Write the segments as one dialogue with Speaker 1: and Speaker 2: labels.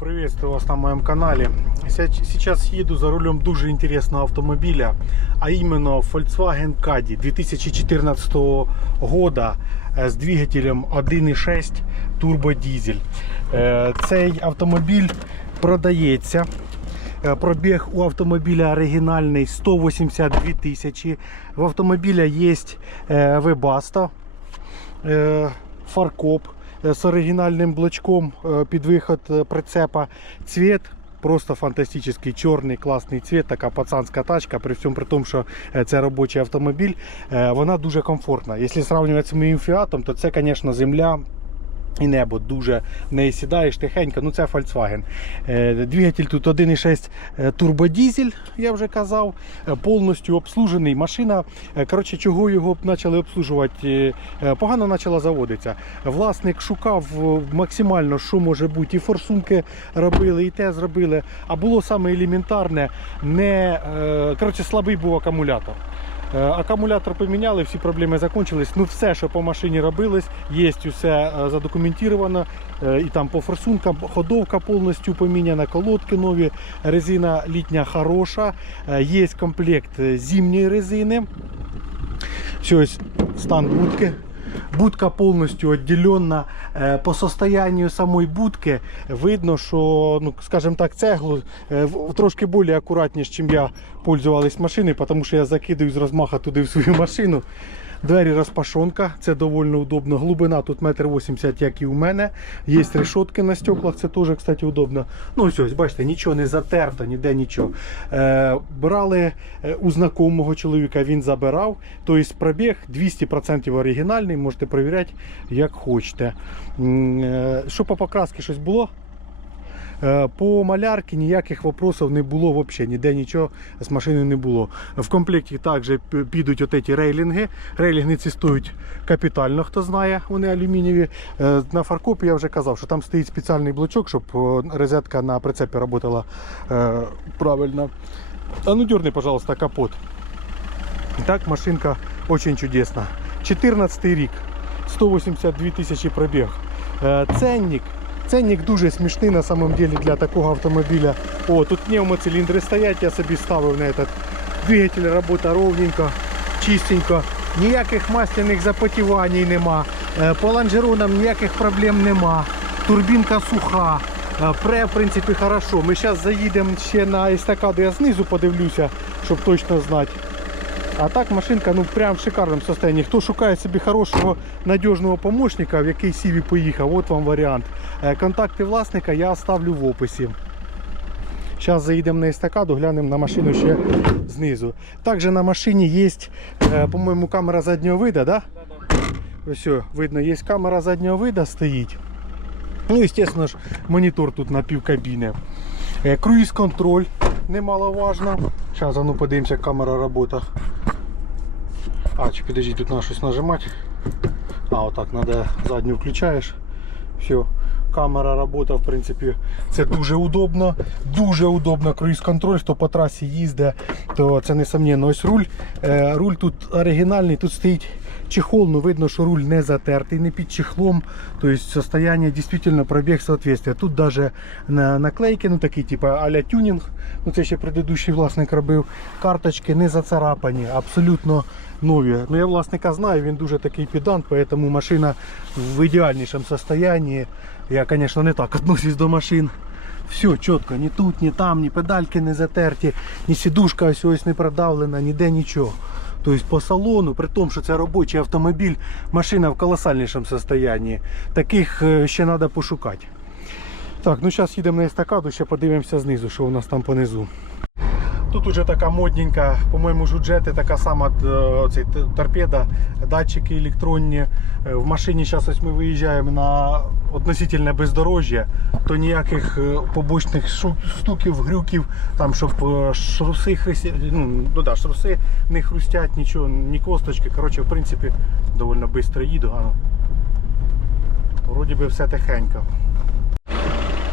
Speaker 1: Приветствую вас на моем канале. Сейчас еду за рулем дуже интересного автомобиля, а именно Volkswagen Caddy 2014 года э, с двигателем 1.6 турбодизель. Е, Цей автомобіль продається. Е, Пробіг у автомобіля оригінальний 182 тисячі. В автомобіля є Webasto, фаркоп з оригінальним блочком е, під виход е, прицепа. Цвіт просто фантастичний, чорний, класний цвіт, така пацанська тачка, при всьому при тому, що е, це робочий автомобіль. Е, Вона дуже комфортна. Якщо сравнювати з моїм фіатом, то це, звісно, земля. І небо дуже в неї сідаєш тихенько, ну це Volkswagen. Е, Двигатель тут 1,6 е, турбодізель, я вже казав, е, повністю обслужений. Машина, коротше, чого його почали обслужувати, погано почала заводитися. Власник шукав максимально, що може бути. І форсунки робили, і те зробили. А було саме елементарне, не, коротше, слабий був акумулятор. Е, Акумулятор поміняли, всі проблеми закончились. Ну все, що по машині робилось, є все е, задокументовано. Е, І там по форсункам ходовка повністю поміняна, колодки нові, резина літня хороша. Є комплект зимньої резини. Все, стан будки. Будка повністю відділена. Е, По состоянию самої будки видно, що, ну, скажімо так, цеглу е, трошки більш акуратніше, ніж я пользувались машиною, тому що я закидаю з розмаха туди в свою машину. Двері розпашонка, це доволі удобно. Глибина тут 1,80 м, як і у мене. Є решетки на стеклах, це теж, кстати, удобно. Ну, ось, ось, бачите, нічого не затерто, ніде нічого. Е, брали е, у знакомого чоловіка, він забирав. Тобто пробіг 200% оригінальний, можете перевіряти, як хочете. Е, Що по покрасці щось було? Е, По малярці ніяких вопросів не було взагалі, ніде нічого з машини не було. В комплекті також підуть от ці рейлінги. Рейлінги ці стоять капітально, хто знає, вони алюмінієві. Е, На фаркопі я вже казав, що там стоїть спеціальний блочок, щоб розетка на прицепі працювала е, правильно. А ну дерни, пожалуйста, капот. І так, машинка очень чудесна. 14 рік, 182 тисячі пробіг. Ценник. Ценник дуже смішний на самом деле для такого автомобіля. О, тут пневмоциліндри стоять, я собі ставив на этот. Двигатель робота ровненько, чистенько. Ніяких масляних запотівань нема. Е, По лонжеронам ніяких проблем нема. Турбінка суха. Е, Пре, в принципі, хорошо. Ми зараз заїдемо ще на естакаду, я знизу подивлюся, щоб точно знати. А так машинка ну прям в шикарному состоянии. Хто шукає собі хорошого надіжного помощника, в який сіві поїхав, от вам варіант. Е, Контакти власника я оставлю в описі. Зараз заїдемо на естакаду, глянемо на машину ще знизу. Також на машині є, е, по-моєму, камера заднього виду, да? Ось, все, видно, є камера заднього виду стоїть. Ну, звісно ж, монітор тут на пів кабіни. Е, Круїз-контроль немаловажно. Зараз а ну подивимося, камера робота. А, чи подожди, тут треба щось нажимати. А, отак, треба задню включаєш. Все. Камера робота, в принципі, це дуже удобно. Дуже удобно круїз-контроль, хто по трасі їздить, то це несомненно. Ось руль. Е, руль тут оригінальний, тут стоїть чехол, ну видно, що руль не затертий, не під чехлом. Тобто состояние дійсно пробіг соответствия. Тут даже на наклейки, ну такі, типу а-ля тюнінг. Ну це ще предыдущий власник робив. Карточки не зацарапані, абсолютно нові. Ну я власника знаю, він дуже такий педант, поэтому машина в ідеальнішому состоянии. Я, звісно, не так относюсь до машин. Все чітко, ні тут, ні там, ні педальки не затерті, ні сідушка ось ось не продавлена, ніде нічого. Тобто по салону, при тому, що це робочий автомобіль, машина в колосальнішому состоянии. Таких е, ще треба пошукати. Так, ну зараз їдемо на естакаду, ще подивимося знизу, що у нас там понизу. Тут уже така модненька, по-моєму, жуджети, така сама е, оцей, торпеда, датчики електронні. Е, В машині зараз ось ми виїжджаємо на относительне бездорожжя, то ніяких е, побочних стуків, грюків, там, щоб шруси, хрисі, ну, ну, да, шруси не хрустять, нічого, ні косточки. Коротше, в принципі, доволі швидко їду. А ну. Вроді би все тихенько.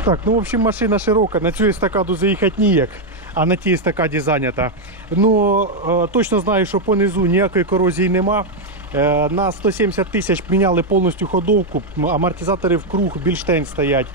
Speaker 1: Так, ну в общем машина широка, на цю естакаду заїхати ніяк, а на тій естакаді зайнята. Ну е, точно знаю, що понизу ніякої корозії нема. Е, на 170 тисяч міняли повністю ходовку, амортизатори в круг, більштейн стоять.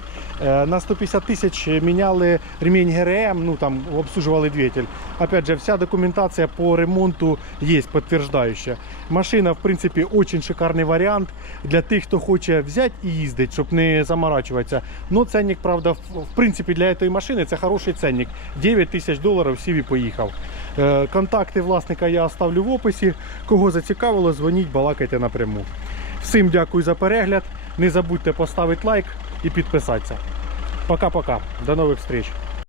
Speaker 1: Е, На 150 тисяч міняли ремінь ГРМ, ну там обслуживали двигатель. Опять же, вся документація по ремонту є підтверждаюча. Машина, в принципі, дуже шикарний варіант для тих, хто хоче взяти і їздити, щоб не заморачуватися. Ну, ценник, правда, в принципі, для цієї машини це хороший ценник. 9 тисяч доларів сів поїхав. Е, Контакти власника я оставлю в описі. Кого зацікавило, дзвоніть, балакайте напряму. Всім дякую за перегляд. Не забудьте поставити лайк і підписатися. Пока-пока. До нових встреч.